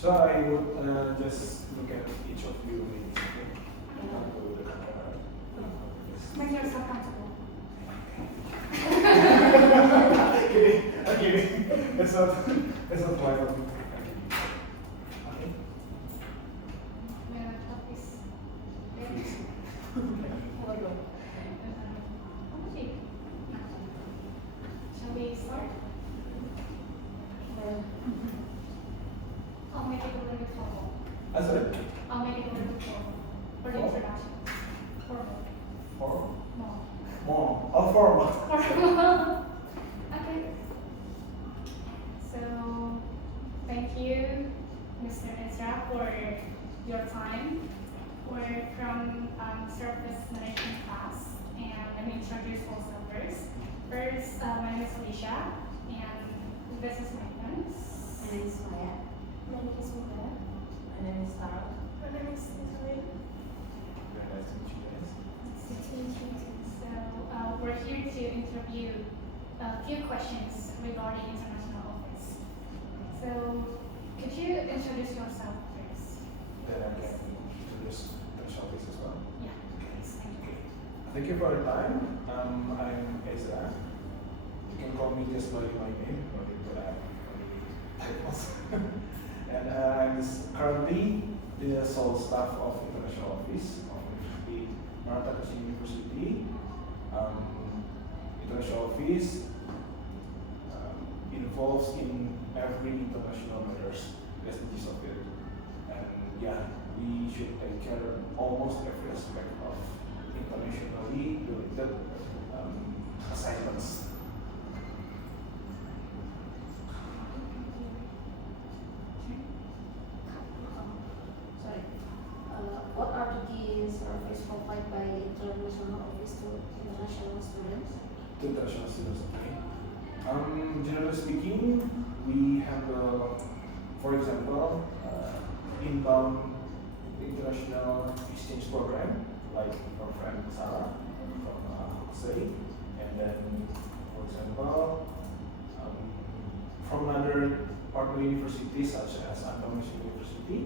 So I would just look at each of you in I'll go to the camera. Make yourself comfortable. I'm kidding. It's not quite okay. Okay. My laptop is dead. Please. Okay. Shall we start? I'll make it a little bit formal. Sorry. I'll make it a little bit formal for the Oh. introduction. Formal. Four. More. More. Oh, four. Formal. Okay. So, thank you, Mr. Ezra, for your time. We're from Service Management class, and let me introduce myself first. First, my name is Alicia, and this is my friends. My name is Maya. My name is Mika. My name is Sarah. My name is Isabel. Very nice to meet you guys. Nice to meet you too. So, we're here to interview a few questions regarding international office. So, could you introduce yourself first? Then I can introduce the office as well. Yeah, please. Thank you. Okay. Thank you for your time. I'm Ezra. You can call me just by my name, no need to add any titles. And I'm currently the sole staff of International Office of University Maratha Kasih University. International Office involves in every international matters. That's the gist of it. And yeah, we should take care of almost every aspect of internationally related assignments. Sorry. What are the key services provided by International Office to international students? To international students, okay. Generally speaking, we have, for example, inbound international exchange program, like our friend Sarah from Say, and then, for example, from other partner universities such as Andaman University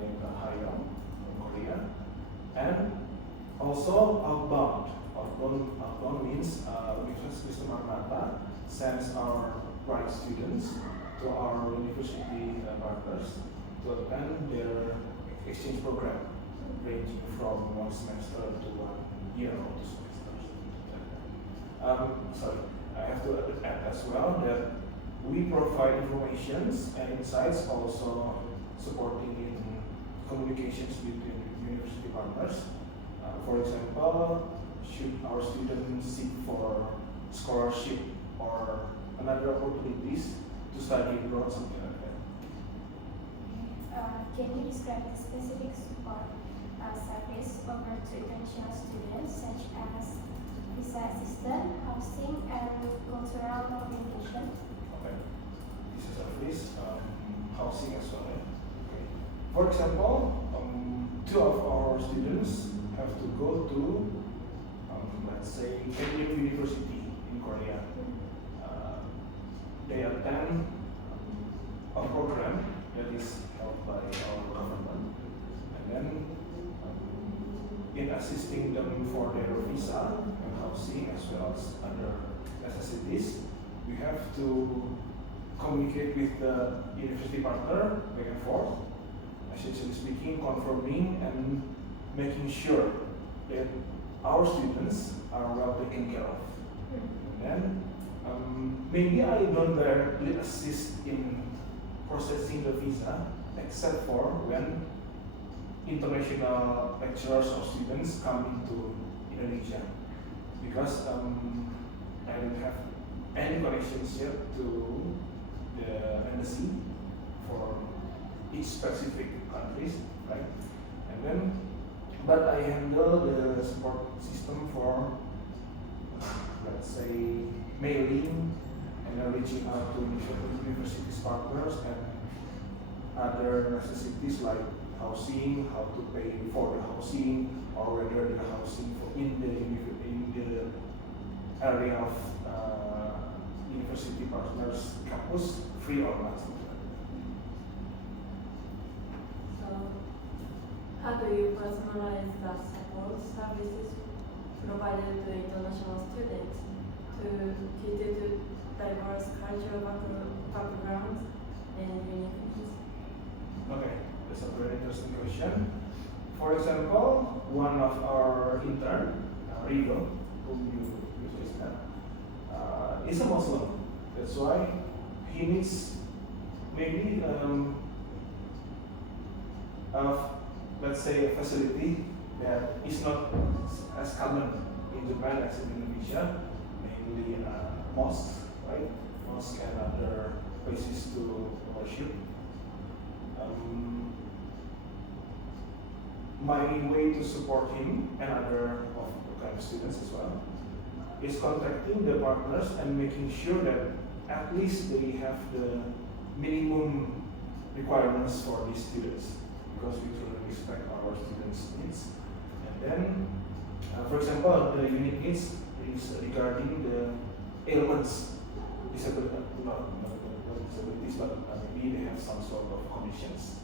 in Hayong, in Korea, and also outbound. Outbound means Mr. Maranatha sends our bright students to our university partners to attend their exchange program, ranging from 1 semester to 1 year or 2 semesters. Sorry, I have to add as well that we provide informations and insights, also supporting in communications between university partners. For example, should our students seek for scholarship or another opportunities to study abroad, something like that. Can you describe the specific support service offered to international students, such as visa assistance, housing, and cultural communication? Okay. This is service, housing as well. Okay. For example, 2 of our students have to go to, let's say, Keio University in Korea. They attend a program that is held by our government, and then in assisting them for their visa and housing as well as other necessities, we have to communicate with the university partner back and forth, essentially speaking, confirming and making sure that our students are well taken care of. And then maybe I don't directly assist in processing the visa, except for when international lecturers or students come into Indonesia, because I don't have any connections yet to the embassy for each specific countries, right? And then, but I handle the support system for, let's say, mailing and then reaching out to universities partners and other necessities like housing, how to pay for the housing, or whether the housing for in the area of university partners campus free or not. do you personalize the support services provided to international students to cater to diverse cultural backgrounds and unique needs? Okay, that's a very interesting question. For example, one of our intern, Rigo, whom you just met, is a Muslim. That's why he needs maybe let's say a facility that is not as common in Japan as in Indonesia, mainly mosques, right? Mosques and other places to worship. My way to support him and other of the kind of students as well is contacting the partners and making sure that at least they have the minimum requirements for these students, because we truly respect our students' needs. And then, for example, the unique needs is regarding the ailments, disabilities, but maybe they have some sort of conditions,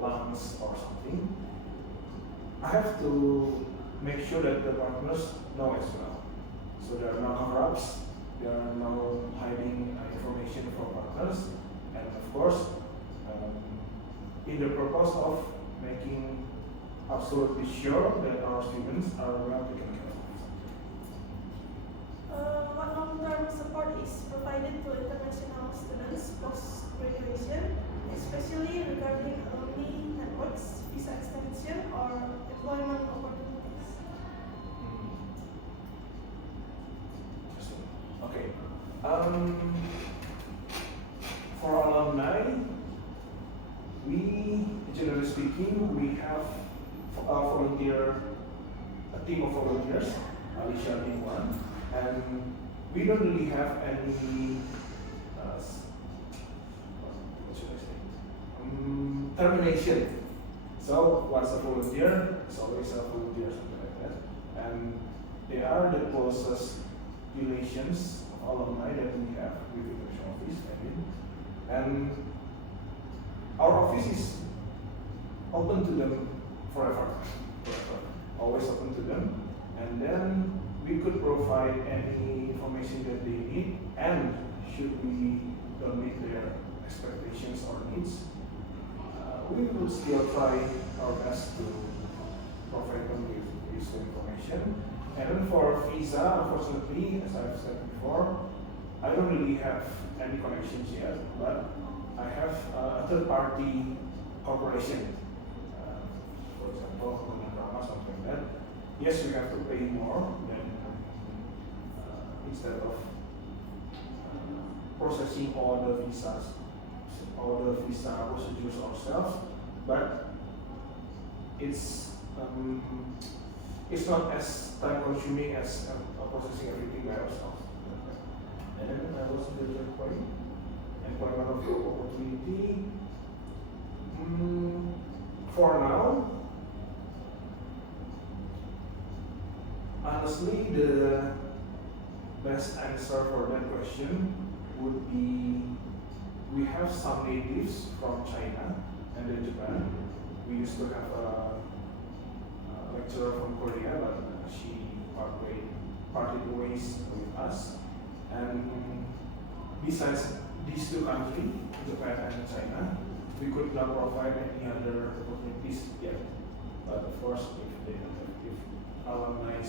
lungs or something. I have to make sure that the partners know as well. So there are no cover-ups, there are no hiding information from partners, and of course, in the purpose of making absolutely sure that our students are well taken care of. What long-term support is provided to international students post-graduation, especially regarding alumni networks, visa extension, or employment opportunities? Interesting. Okay. For alumni, we, generally speaking, we have a team of volunteers, Alicia being one, and we don't really have any, what should I say, termination. So once a volunteer, it's always a volunteer, something like that. And they are the closest relations of alumni that we have with the International Office, and our office is open to them forever, always open to them. And then we could provide any information that they need, and should we don't meet their expectations or needs, we will still try our best to provide them with useful information. And then for visa, unfortunately, as I've said before, I don't really have any connections yet, but I have a third-party corporation, for example, Rama, something like that. Yes, we have to pay more than instead of processing all the visas, all the visa procedures ourselves, but it's not as time-consuming as processing everything by ourselves. And then I was the third point, employment of opportunity. For now, honestly, the best answer for that question would be we have some natives from China and then Japan. We used to have a lecturer from Korea, but she parted ways with us. And besides these two countries, Japan and China, we could not provide any other opportunities yet. But of course, if alumni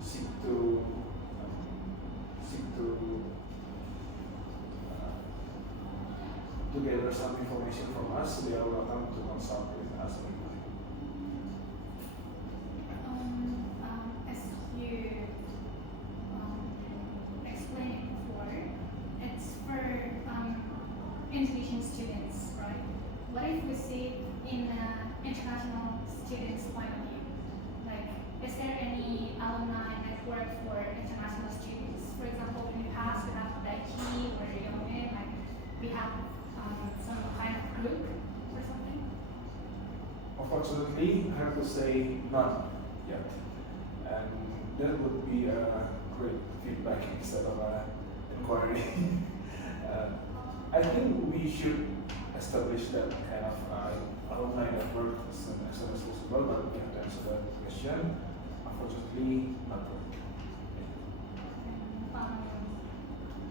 seek to gather some information from us, they are welcome to consult with us. As you explained before, it's for Indonesian students, right? What if we see in international students' point of view? Like, is there any alumni network for international students? For example, in the past we have Daiki or Yongin, like we have some kind of group or something? Unfortunately, I have to say none yet. And that would be a great feedback instead of an inquiry. I think we should establish that kind of alumni network as soon as possible, but yeah, to answer that question, unfortunately, not working.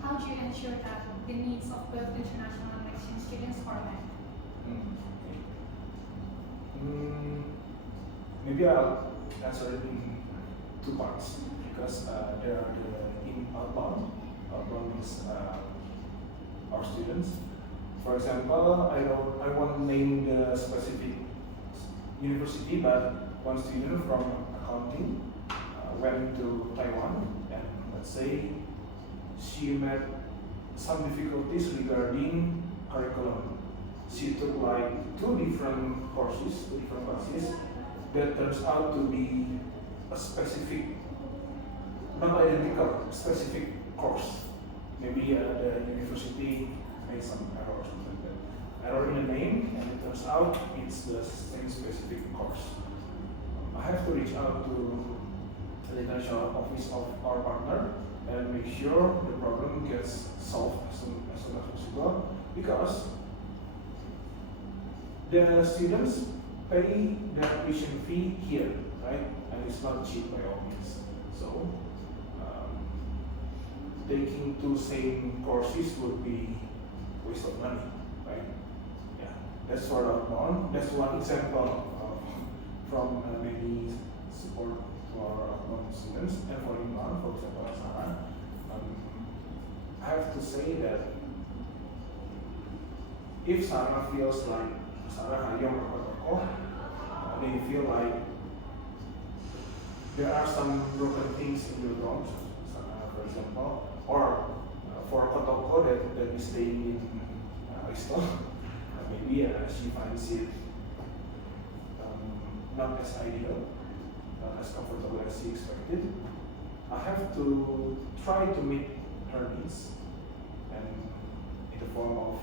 How do you ensure that the needs of both international and exchange students are met? Okay. Maybe I'll answer it in two parts because there are the outbound. Outbound means our students. For example, I won't name the specific university, but one student from accounting went to Taiwan, and let's say she met some difficulties regarding curriculum. She took like two different courses, two different classes that turns out to be a specific, not identical, specific course. Maybe the university made some error or something like that. Error in the name, and it turns out it's the same specific course. I have to reach out to the international office of our partner and make sure the problem gets solved as soon as possible, because the students pay their tuition fee here, right? And it's not cheap by all means. So taking two same courses would be waste of money, right? Yeah, that's for outbound. That's one example from many support to our outbound students. And for inbound, for example, Sarah, I have to say that if Sarah feels like Sarah Hayong or they feel like there are some broken things in the dorms, for example, or for Kotoko that is staying in Isto, maybe she finds it not as ideal, not as comfortable as she expected. I have to try to meet her needs, and in the form of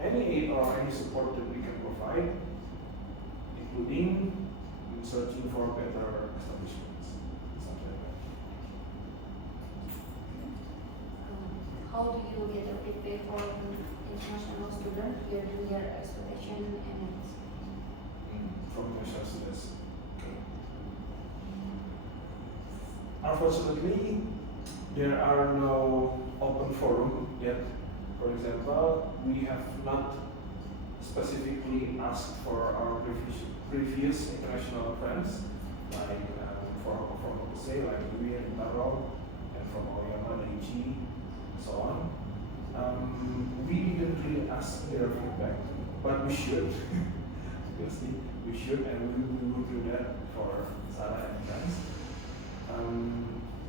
any aid or any support that we can provide, including searching for better establishments, something like that. How do you get a feedback from international students regarding their expectation and needs? From international students. Okay. Unfortunately, there are no open forum yet. For example, we have not specifically asked for our previous international friends, like from say like Louis and Taro, and from Oyama, Daiichi, and so on. We didn't really ask their feedback, but we should. Obviously, we should, and we will do that for Sarah and friends.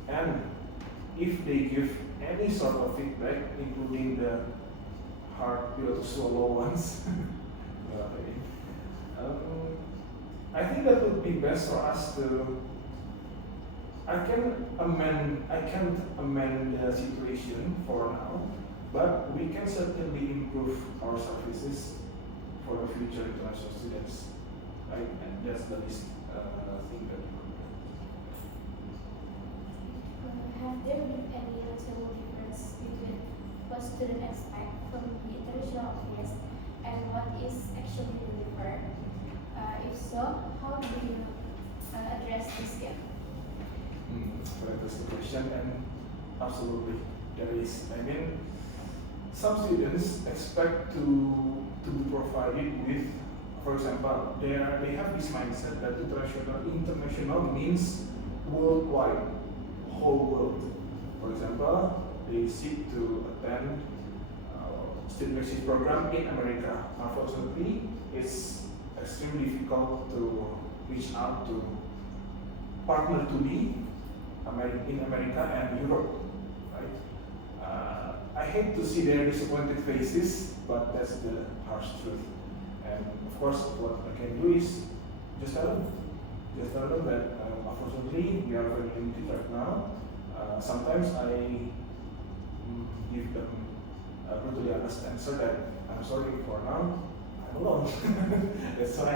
And if they give any sort of feedback, including the hard pill to swallow ones, you know what I mean? I think that would be best for us to. I can't amend the situation for now, but we can certainly improve our services for the future international students, right? And that's the least thing that we could do. Have there been any notable difference between what students expect from the international office and what is actually delivered? If so, how do you address this gap? That's the question, and absolutely there is. I mean, some students expect to be provided with, for example, they have this mindset that international means worldwide, whole world. For example, they seek to attend student exchange program in America. Unfortunately, it's extremely difficult to reach out to partner to be in America and Europe, right? I hate to see their disappointed faces, but that's the harsh truth. And of course, what I can do is just tell them that unfortunately we are very limited right now. Sometimes I give them a brutally honest answer that I'm sorry for now, I'm alone. That's why.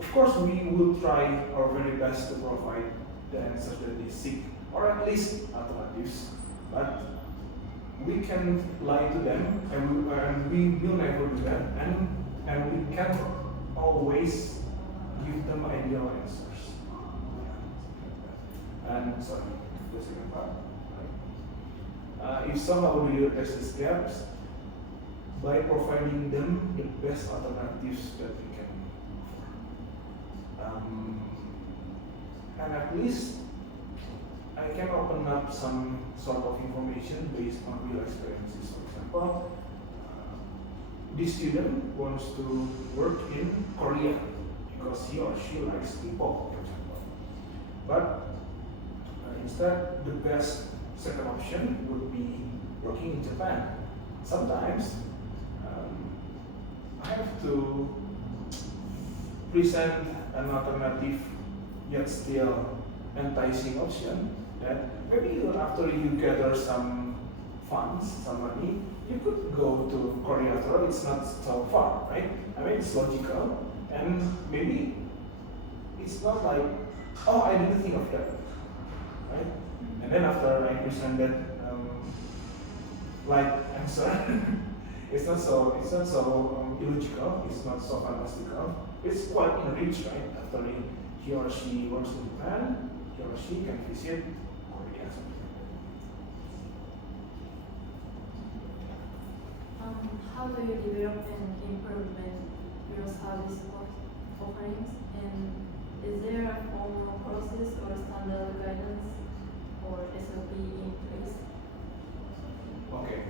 Of course, we will try our very best to provide the answers that they seek, or at least alternatives. But we can lie to them, and we will never do that, and we we can't always give them ideal answers. And sorry, the second part. If somehow do you address these gaps by providing them the best alternatives that we can offer. And at least I can open up some sort of information based on real experiences. For example, this student wants to work in Korea because he or she likes K-pop, for example. But instead, the best second option would be working in Japan. Sometimes I have to present an alternative yet still enticing option that maybe after you gather some funds, some money, you could go to Korea after all. It's not so far, right? I mean, it's logical, and maybe it's not like, oh, I didn't think of that, right? And then after I present that like answer, it's not so illogical. It's not so fantastical. It's quite enriched, right? After he or she works in Japan, he or she can visit Korea. How do you develop and improve your service offerings? And is there a formal process or standard guidance or SOP in place? Okay.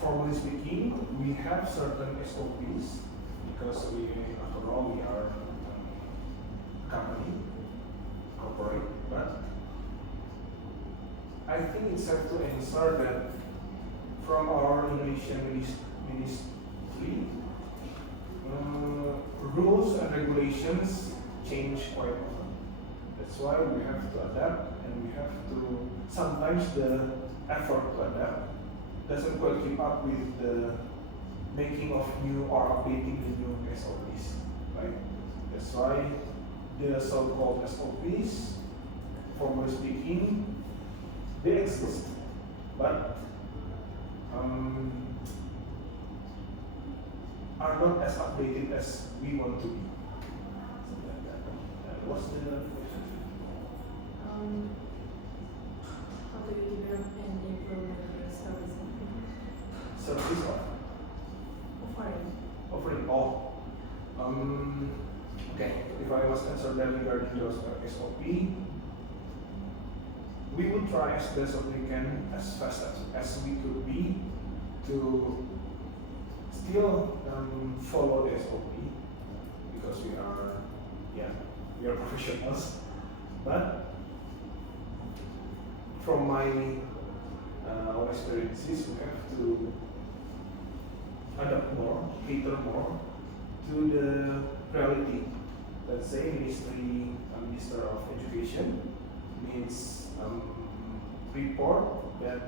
Formally speaking, we have certain SOPs because after all, we are a company, corporate. But I think it's safe to answer that from our Indonesian ministry, rules and regulations change quite often. That's why we have to adapt, and we have to, sometimes the effort to adapt doesn't quite keep up with the making of new or updating the new SOPs, right? That's why the so-called SOPs, formally speaking, they exist, but are not as updated as we want to be. Something like that. What's the question? How do you develop and improve your service Service offering? offering all. Okay, if I was answered that regarding those SOP, we would try as best as we can, as fast as we could be, to still follow the SOP because we are professionals. But from my experiences, we have to adapt more, cater more to the reality. Let's say Minister of Education needs report that,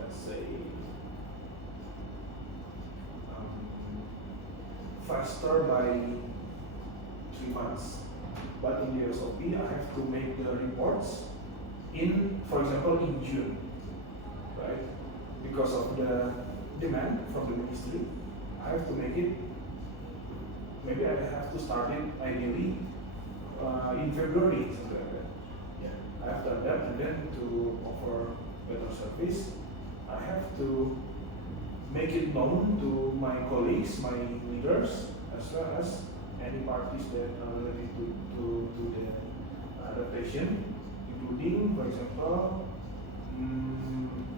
let's say, faster by 3 months. But in the SOP, I have to make the reports in, for example, in June, right? Because of the demand from the ministry, I have to make it. Maybe I have to start it ideally in February, something like that. Yeah, I have to adapt, and then to offer better service, I have to make it known to my colleagues, my leaders, as well as any parties that are related to the adaptation, including, for example,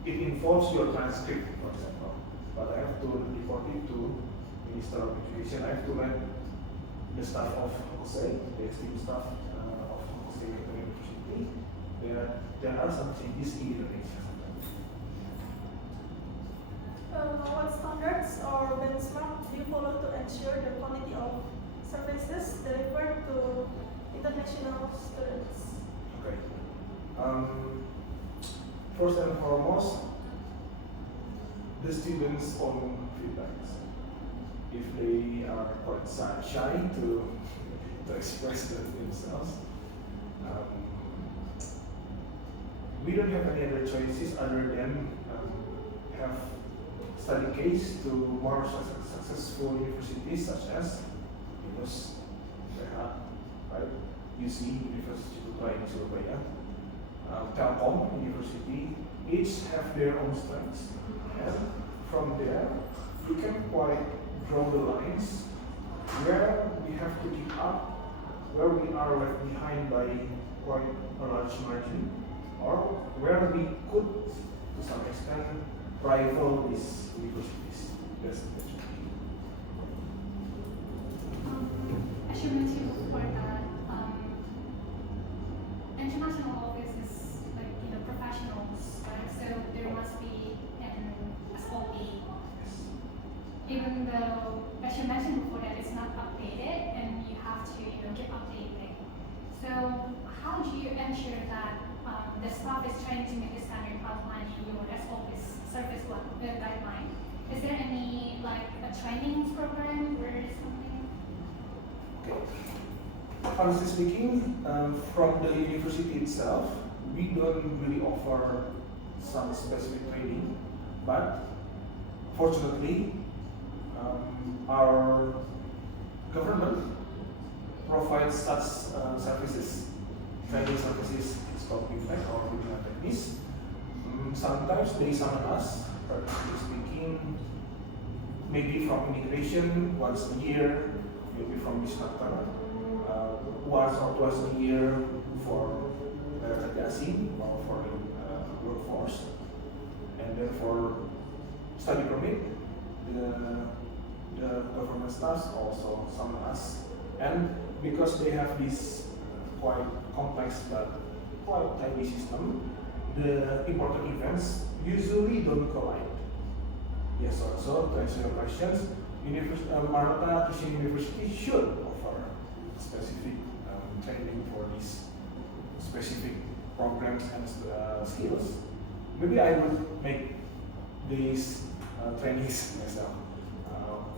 it involves your transcript, for example, but I have to report it to Minister of Education. I have to let the staff of Hokosei, the esteemed staff of Hokosei University, that there are some changes in Indonesia. What standards or benchmark do you follow to ensure the quality of services delivered to international students? Okay. First and foremost, the students' own feedbacks. If they are quite shy to express themselves, we don't have any other choices other than have study case to more successful universities such as right? UC, University of Surabaya, Telkom University, each have their own strengths, and from there you can quite draw the lines where we have to keep up, where we are left behind by quite a large margin, or where we could, to some extent, rival these universities. That's the As you mentioned before that international office is like professionals, right? So there must be an SOP. Even though, as you mentioned before, that it's not updated and you have to keep updating. So how do you ensure that the staff is trying to meet the standard outlined in your SOP's service guideline? Is there any like a training program or something? Honestly speaking, from the university itself, we don't really offer some specific training, but fortunately, our government provides such services, training services. It's called BIMTech or Bimbingan Teknis. Sometimes they summon us, practically speaking, maybe from immigration once a year, maybe from Disnaker once or twice a year for Kerja or for the workforce, and then for study permit, the government staffs also summon us, and because they have this quite complex but quite tiny system, the important events usually don't collide. Yes, also to answer your questions, Maranatha Christian University should offer specific training for these specific programs and skills. Maybe I would make these trainings myself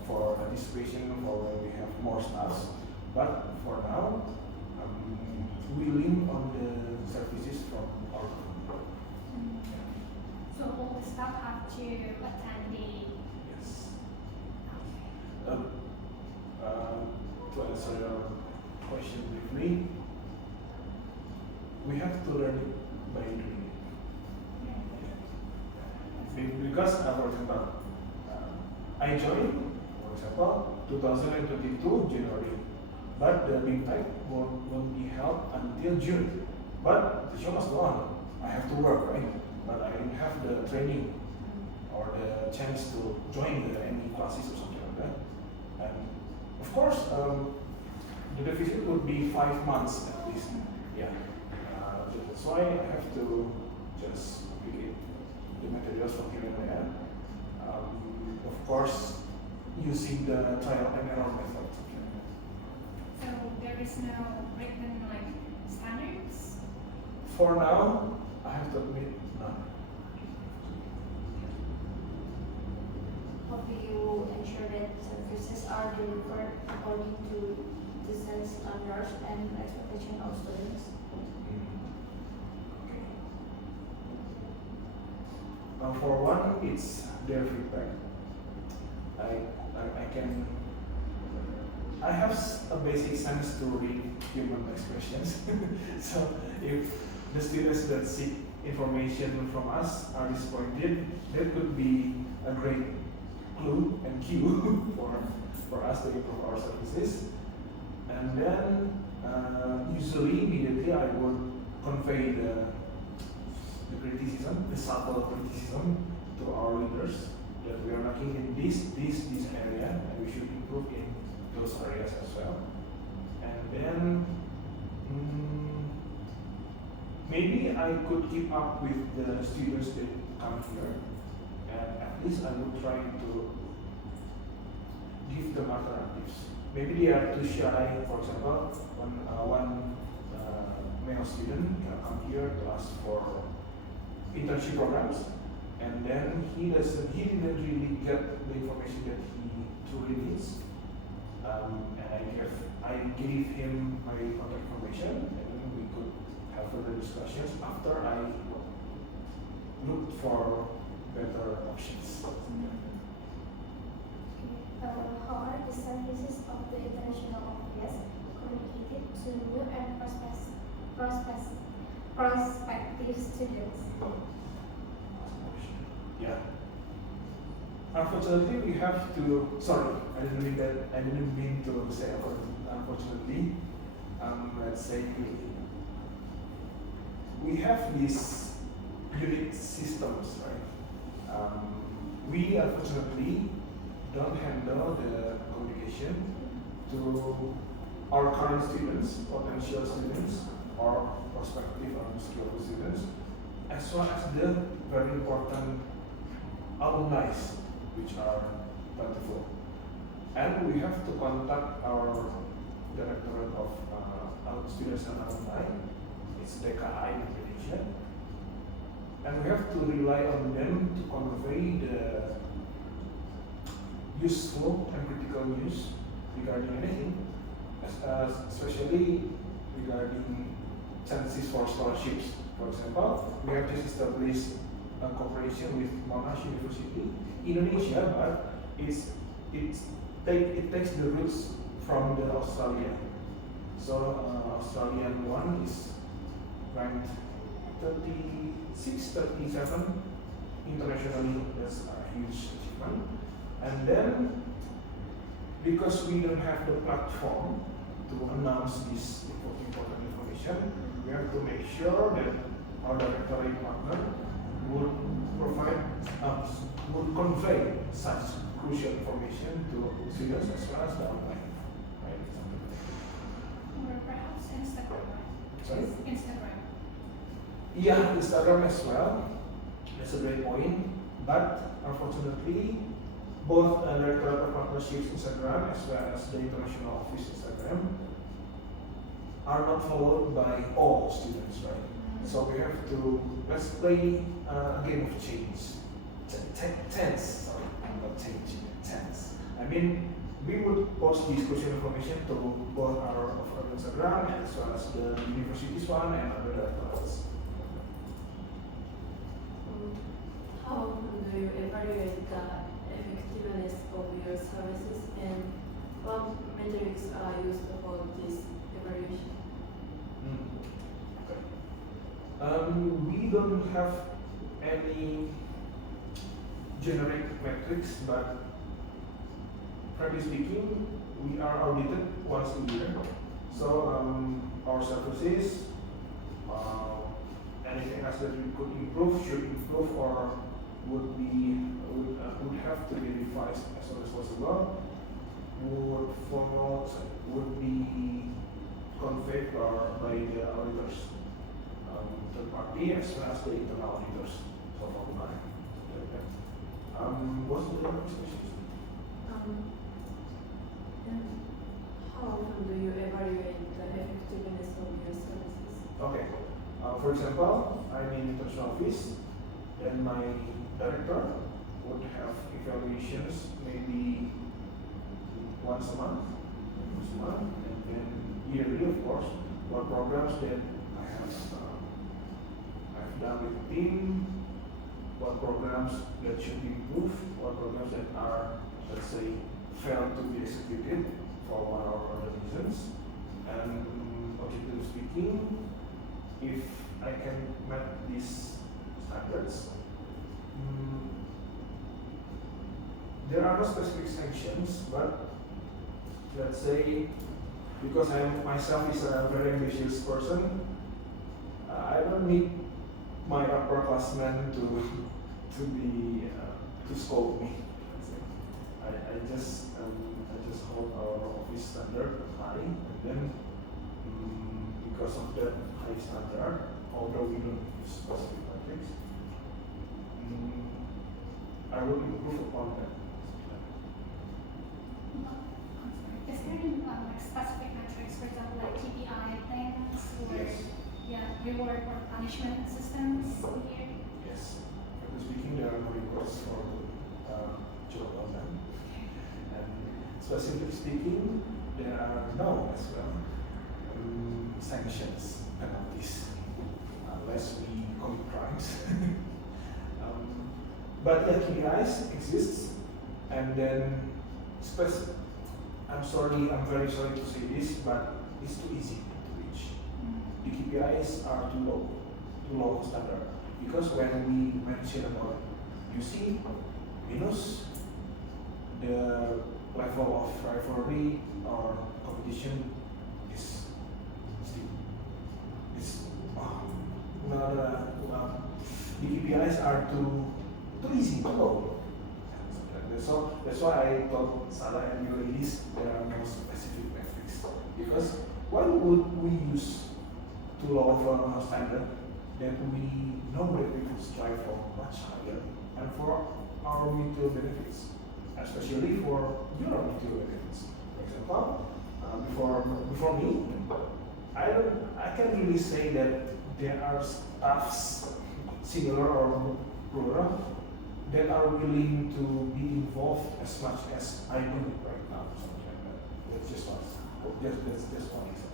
for anticipation for when we have more staffs. But for now, we lean on the services from our company. So all the staff have to attend the. Yes. To answer your question briefly, we have to learn it by doing it. Because, for example, I joined, for example, 2022 January, but the BIMTech won't be held until June. But the show must go on. I have to work, right? But I don't have the training or the chance to join any classes or something like that. And of course, the deficit would be 5 months at least. Yeah. That's why I have to just duplicate the materials from here and there. Of course, using the trial and error method. So there is no written like standards. For now, I have to admit none. How do you ensure that services are delivered according to design standards and expectation of students? Okay. For one, it's their feedback. I have a basic sense to read human expressions. So if the students that seek information from us are disappointed, that could be a great clue and cue for us to improve our services. And then usually immediately I would convey the criticism, the subtle criticism to our leaders that we are lacking in this area and we should improve in those areas as well. And then maybe I could keep up with the students that come here, and at least I would try to give them alternatives. Maybe they are too shy. For example, one male student can come here to ask for internship programs, and then he didn't really get the information that he truly needs. And I gave him my contact information, and then we could have further discussions after I looked for better options. Unfortunately, we have to. Sorry, I didn't mean that. I didn't mean to say unfortunately. Let's say we have these unit systems, right? We unfortunately don't handle the communication to our current students, potential students, or prospective or skilled students, as well as the very important alumni, which are plentiful. And we have to contact our Directorate of Students and Alumni, it's DKI in Indonesia, and we have to rely on them to convey the useful and critical news regarding anything, especially regarding chances for scholarships. For example, we have just established a cooperation with Monash University, Indonesia, but it takes the roots from the Australia. So Australian one is ranked 36, 37 internationally. That's a huge achievement. And then, because we don't have the platform to announce this important information, we have to make sure that our directorate partner would provide would convey such crucial information to students as well as the alumni. Right? Or perhaps Instagram, right? Sorry? Instagram. Yeah, Instagram as well. That's a great point. But unfortunately, both the Directorate of Partnerships Instagram as well as the International Office Instagram are not followed by all students, right? So we have to, let's play a game of change. Tense, sorry, not change, tense. I mean, we would post this crucial information to both our Instagram as well as the universities one and other directorates. How do you evaluate the effectiveness of your services, and what metrics are used for this evaluation? We don't have any generic metrics, but frankly speaking, we are audited once a year. So our services, anything else that we could improve, should improve, or would have to be revised as soon as possible, would be conveyed by the auditors, third party as well as the internal auditors. So for mine, what's the other question? And how often do you evaluate the effectiveness of your services? Okay. For example, I'm in international office, then my director would have evaluations maybe once a month, and then yearly, of course, what programs that I've done with the team, what programs that should be improved, what programs that are, let's say, failed to be executed for one or other reasons, and objectively speaking, if I can meet these standards, there are no specific sanctions, but let's say, because I myself is a very ambitious person, I don't need my upperclassmen to scold me. I just hold our office standard high, and then because of that high standard, although we don't use specific metrics, I will improve upon that. Is there any like specific metrics, for example, like KPI things or reward or punishment systems here? Yes. Frankly speaking, there are no rewards for job well done. And specifically speaking, there are no as well sanctions, penalties, unless we commit crimes. But yeah, KPIs exists, and then I'm very sorry to say this, but it's too easy to reach. The KPIs are too low standard. Because when we mention about UC, minus, the level of rivalry or competition is steep. It's not the KPIs are too easy to follow. So that's why I told Sarah and you ladies there are no specific metrics, because why would we use to lower our standard that we know that we could strive for much higher and for our mutual benefits, especially for your mutual benefits. For example, before me, I can't really say that there are staffs similar or plural that are willing to be involved as much as I do right now. Something like that. That's just one. That's just one example.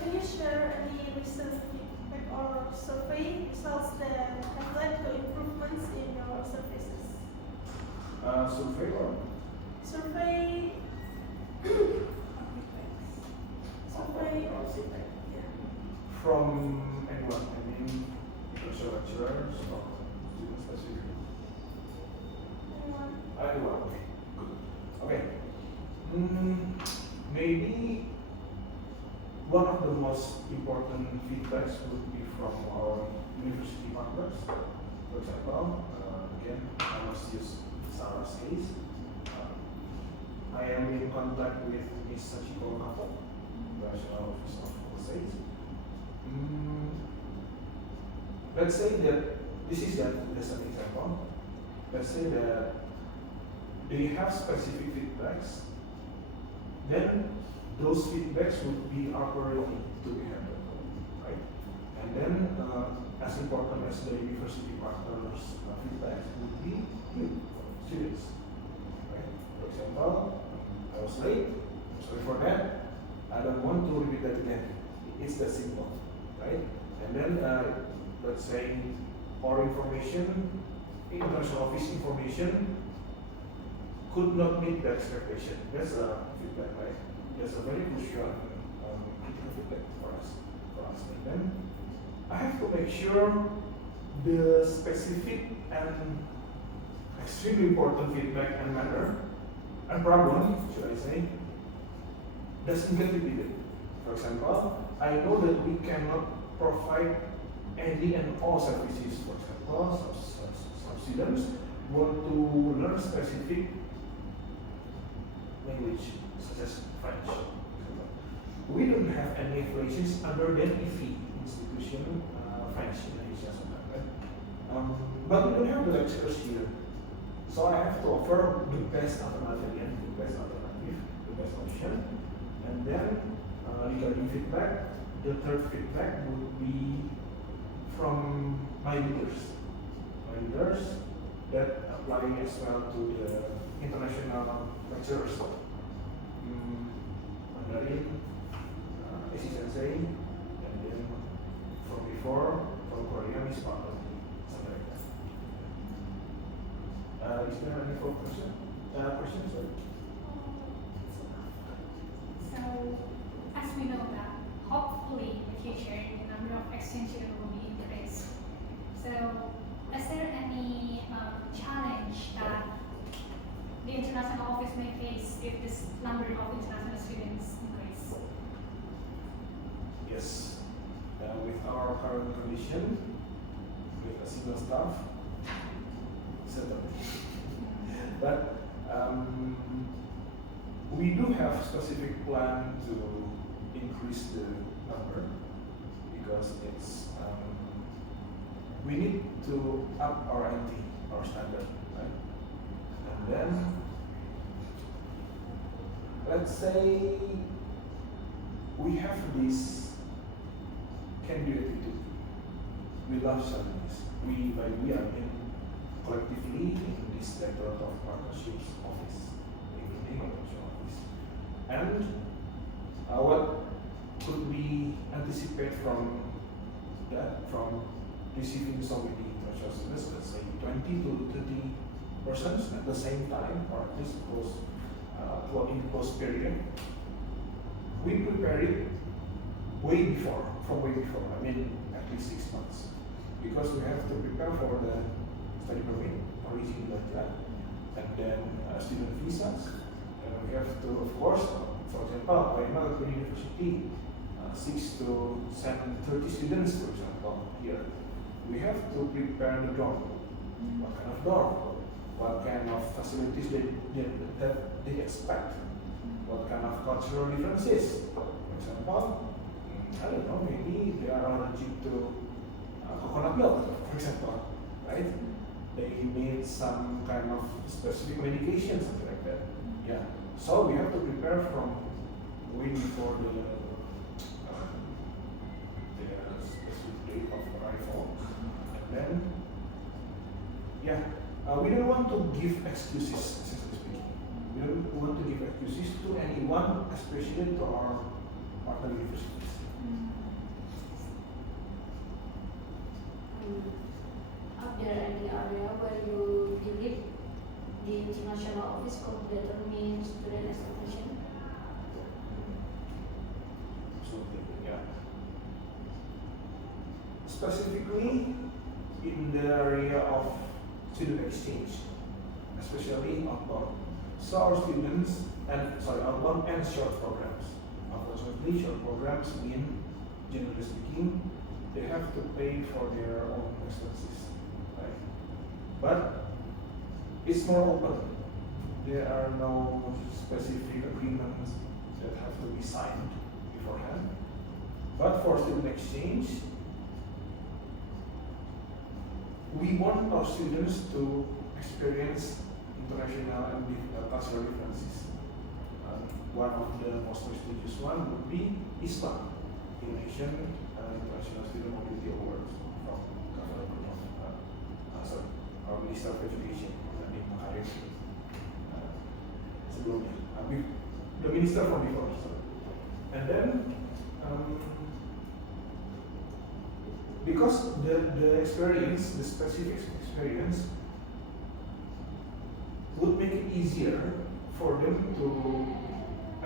Can you share any recent feedback or survey results that have led to improvements in your services? Survey or Survey or feedback? Yeah. from anyone? I mean, professor, lecturers, or students specifically? Anyone? Anyone. Okay. Good. Okay. Maybe one of the most important feedbacks would be from our university partners. For example, again, I must use Sarah's case. I am in contact with Ms. Sachiko Kato, National Office of Overseas. Let's say that this is just an example. Let's say that they have specific feedbacks, then those feedbacks would be our priority to be handled, right? And then, as important as the university partners' feedback would be you, students, right? For example, I was late. I'm sorry for that. I don't want to repeat that again. It's that simple, right? And then, let's say, our information, international office information, could not meet the expectation. That's a feedback, right? That's a very crucial critical feedback for us. And then I have to make sure the specific and extremely important feedback and matter and problem, should I say, doesn't get repeated. For example, I know that we cannot provide any and all services. For example, some students want to learn specific language, such as French. We don't have any affiliations other than IFI, Institution French Indonesia, right? But we don't have the lecturers here. So I have to offer the best alternative again, the best option. And then regarding feedback, the third feedback would be from my leaders. My leaders that apply as well to the international lecturers. Mandarin, AC Sensei, and then from before, from Korea, Miss Partner, something like that. Is there any further question? Questions? So, as we know that, hopefully in the future, the number of exchange students will be increased. So, is there any challenge that the international office may face if this number of international students increase? Yes. With our current condition, with a single staff, certainly. But we do have specific plan to increase the number because it's we need to up our NT, our standard, right? And then let's say we have this can-do attitude. We love challenges. We I mean collectively in this Directorate of Partnerships office, including international office. And what could we anticipate from that, from receiving so many international students, let's say 20 to 30 persons at the same time, or at least in close period? We prepare it way before, I mean at least 6 months, because we have to prepare for the study permit or izin belajar, and then student visas. And we have to, of course, for example, Parahimalang University seeks to send 30 students, for example, here. We have to prepare the dorm. What kind of dorm? What kind of facilities that they expect? What kind of cultural differences? For example, I don't know, maybe they are allergic to coconut milk, for example, right? They need some kind of specific medication, something like that. Yeah. So we have to prepare from way before the specific date of arrival, and then yeah, we don't want to give excuses, essentially speaking. We don't want to give excuses to anyone, especially to our partner universities. Are there any area where you believe the international office could determine student expectation? Absolutely, yeah. Specifically in the area of student exchange, especially outbound. So our students, outbound and short programs. Unfortunately, short programs mean, generally speaking, they have to pay for their own expenses, right? But it's more open. There are no specific agreements that have to be signed beforehand. But for student exchange, we want our students to experience international and cultural differences. One of the most prestigious one would be ISPA, Indonesian International Student Mobility Awards from our Minister of Education, Nadiem Makarim. Sebelumnya, the minister from before. And then, because the experience, the specific experience, would make it easier for them to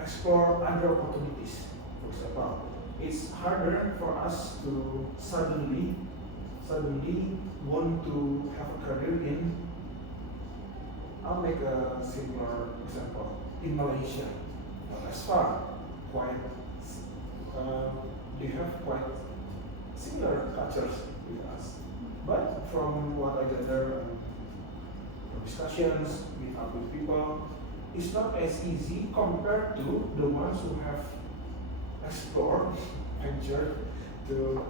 explore other opportunities. For example, it's harder for us to suddenly want to have a career in, I'll make a similar example, in Malaysia. As far, they have quite similar cultures with us. But from what I gather from discussions with people, it's not as easy compared to the ones who have explored, ventured to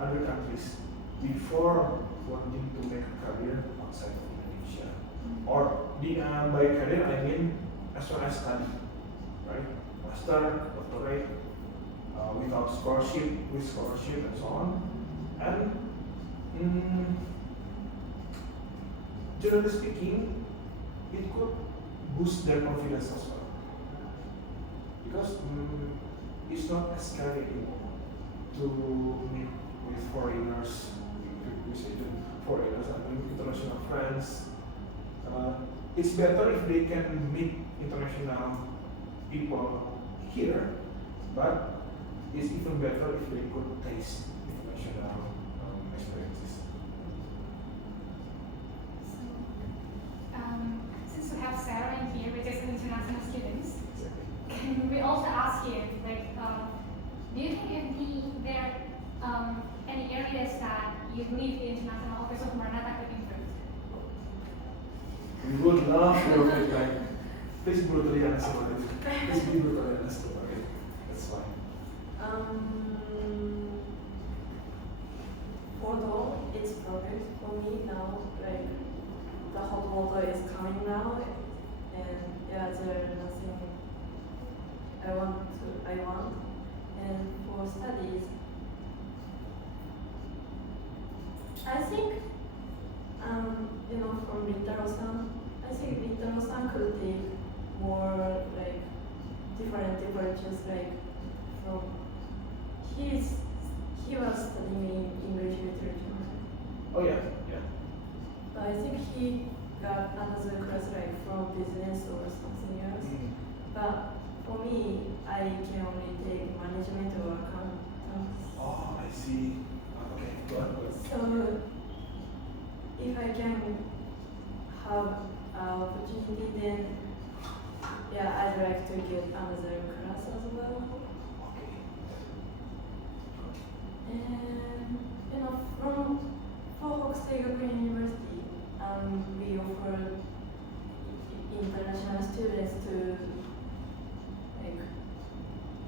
other countries before wanting to make a career outside of Indonesia. Or by career I mean as well as study, right? Master, doctorate, without scholarship, with scholarship and so on. And generally speaking, it could boost their confidence as well. Because it's not as scary anymore to meet with foreigners, I mean international friends. It's better if they can meet international people here, but it's even better if they could taste international experiences. Since we have Sarah in here, which is an international students, Exactly. can we also ask you, like, do you think there any areas that you believe the International Office of Maranatha could improve? We would love your feedback. Please brutally answer it. Please be brutally honest about it. That's fine. Although it's perfect for me now, like the hot water is coming now, and yeah, there's nothing I want. And for studies, I think, from Rintaro-san, I think Rintaro-san could take more like different approaches, like from he was studying English literature, Oh yeah, yeah. but I think he got another class like from business or something else. But for me, I can only take management or accounting. Oh, I see. Okay, go on. So if I can have opportunity, then yeah, I'd like to get another class as well. Okay. And you know, from Hokusei Gakuin University, we offer international students to like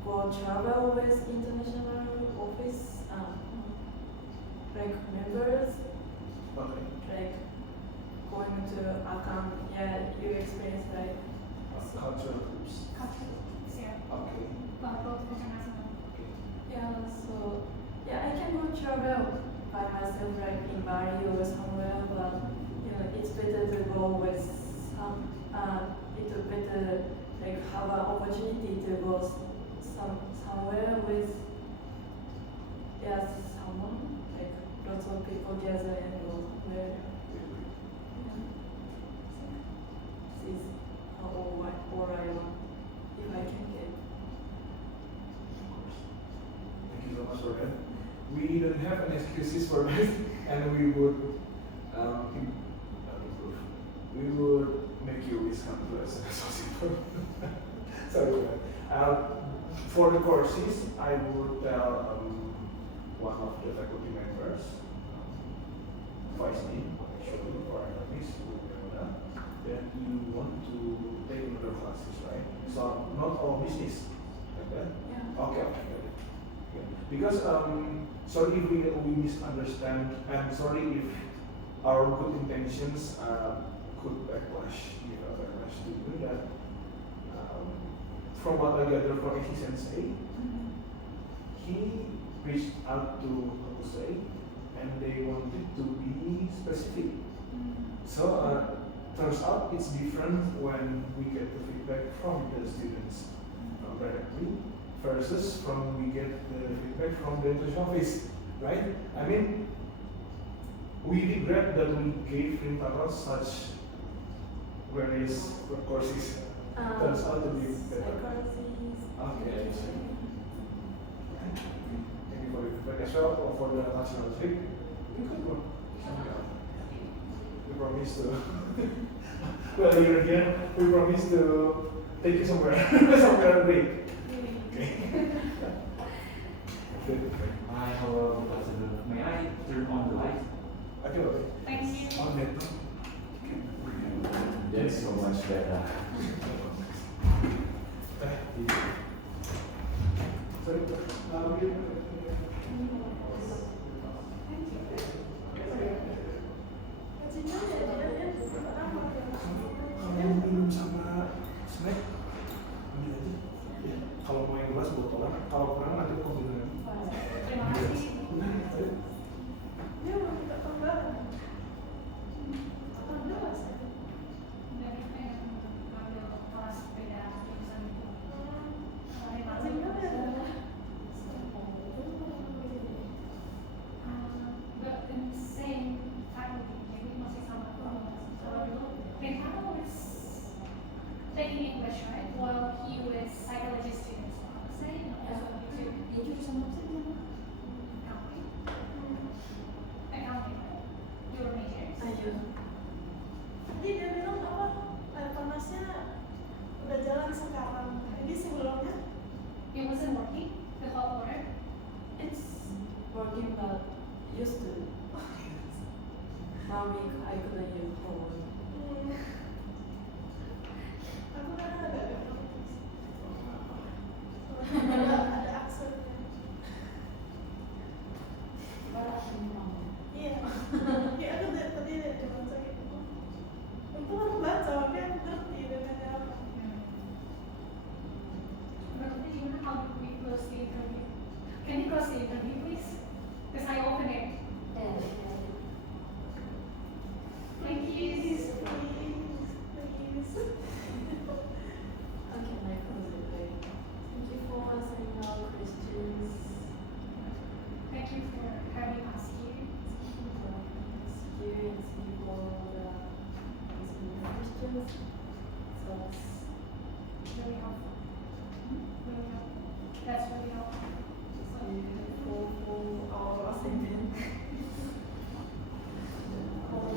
go travel with international office, like members, Okay. like going to Akan. Yeah, you experience like Cultural groups. Cultural, yeah, Okay. both international. Okay. yeah. So yeah, I can go travel by myself, like in Bali or somewhere, but you know, it's better to go with some. It's better like have an opportunity to go somewhere with yeah someone, like lots of people gather and go there. Yeah. This is all I want if I can get. Thank you so much for that. We don't have any excuses for that, and we would improve. We would make you always come to us as soon as possible. Sorry for that. For the courses, I would tell one of the faculty members, Vice Dean, actually, for economics, that you want to take another classes, right? So not all business, like that. Yeah. Okay, got it. Okay. Because sorry if we misunderstand, and sorry if our good intentions could backlash, backlash to you. That from what I gather from Eki Sensei, he reached out to Hokusei, and they wanted to be specific. So turns out it's different when we get the feedback from the students directly versus from we get the feedback from the international office, right? I mean, we regret that we gave Rintaro such various courses. Turns out to be better. Psychology. Okay, I see. Thank you for the feedback as well, or for the national trip. We could go somewhere. We promise to. Well, you're here. We promise to take you somewhere, somewhere great. Okay. Good. Hi, hello, good afternoon. May I turn on the light? Okay, okay. Thank you. On that. That's so much better. Sorry, kalau minum sama snack, ambil aja. Ya, kalau mau yang gelas botolan, kalau kurang nanti aku bilang. Terima kasih. Dia mau minta tambahan. Dari apa yang mengambil kelas beda jurusan itu? Terima kasih. But in the same faculty, jadi masih sama kelas. Kalau dulu, Rintaro was taking English, right? While he was psychology student. So I would say, too. Dia jurusan apa sih? Accounting. Accounting, right? Your majors. Ayun. Tadi dia bilang apa? Air panasnya udah jalan sekarang. Jadi sebelumnya It wasn't working, the hot water. It's working, but used to. Now I couldn't use hot water. aku kadang agak ada aksennya. Iya. Iya aku dari tadi dari baca gitu. Untung aku baca, tapi aku ngerti dan ada apa. Berarti gimana kalau we close the interview? Can you close the interview, please? Because I open it. Thank you. Please. Okay, my closing prayer. Thank you for answering our questions. Thank you for having us here. Thank you for answering questions. So that's Really helpful. Really helpful. That's really helpful. for our assignment. Kalau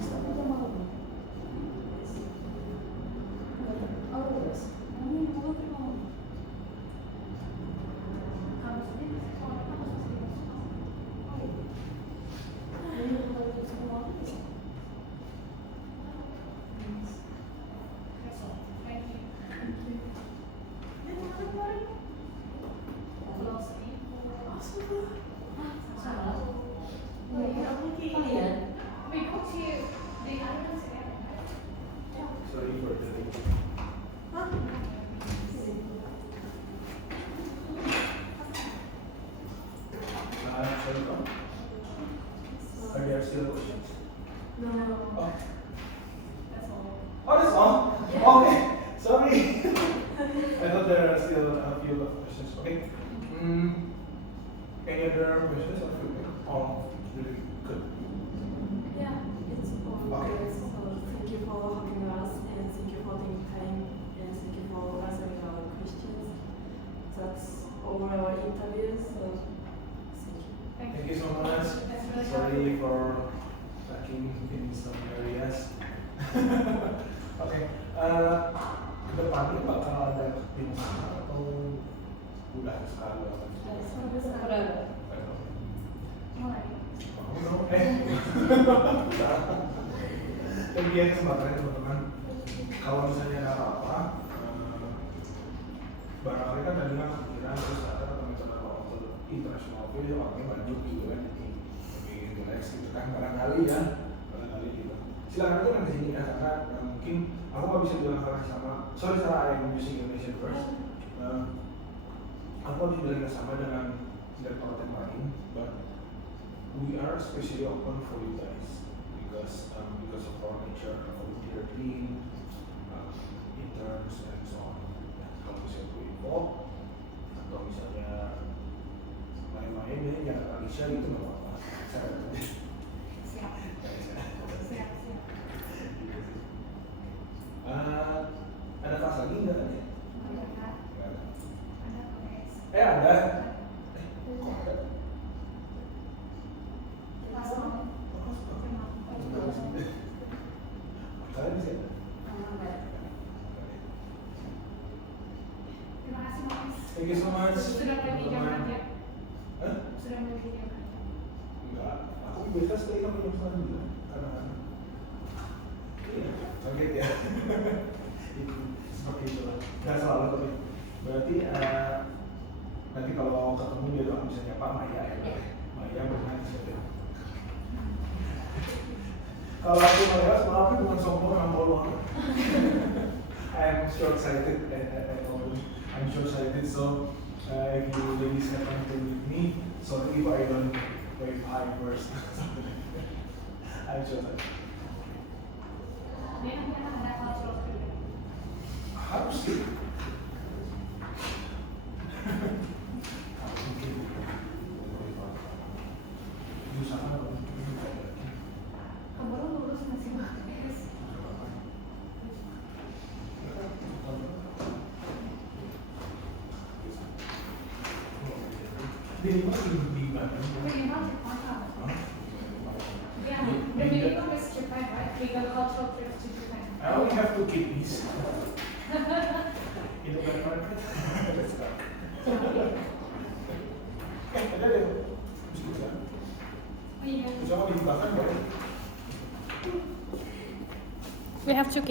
questions. Okay. Any other questions or feedback? All really good. Yeah, it's all Okay. good. So thank you for having us, and thank you for taking time, and thank you for answering our questions. That's all our interviews. So thank you. Thank you so much. That's really Sorry for lacking in some areas. Oke, kedepannya bakal ada tim sana atau udah sekali banget? Mulai. Mau dong? Tapi ya kesempatannya teman-teman, kalau misalnya ada apa-apa, barangkali kan tadi kan kepikiran terus ada teman-teman waktu internasional film orangnya banyak gitu kan, jadi relax gitu kan barangkali ya, barangkali gitu. Silakan aja nanti sini ya karena mungkin aku nggak bisa bilang karena sama. Sorry Sarah, I'm using Indonesian first. Aku nggak bisa bilang sama dengan direktur yang lain, but we are especially open for you guys because of our nature, volunteer team, interns and so on. Ya, kalau bisa aku info atau misalnya main-main ya Alicia gitu nggak apa-apa. Saya Siap. Siap. ada kelas lagi nggak tadi? Ada. Nggak ada. Ada guys. Ada. Kok ada? Kelas mau. Kalian bisa ada? Terima kasih Mas. Thank you so much. Sudah mulai dijawab ya? Hah? Sudah mulai dijawab. Enggak, aku biasa stay sampai jam 9 kadang-kadang. Iya, kaget ya. Itu seperti itulah. Nggak selalu tapi berarti nanti kalau ketemu dia doang bisa nyapa Maya ya. Maya benar siapa? Kalau aku Maya, maaf itu bukan sombong yang mau I'm so excited. I'm so excited. So if you ladies have anything with me, sorry if I don't wave hi first. I'm so excited. Dia nanti akan ada cultural trip. Harus sih. Di sana Kamu lulus masih bagus. Di mana? Minimal Japan. Yeah, the minimum is Japan, right? We go cultural trips to Japan. I only have 2 kidneys. In the black market. Let's go. Ada deh. Bisa. Oh iya. Bisa mau dibukakan boleh? We have to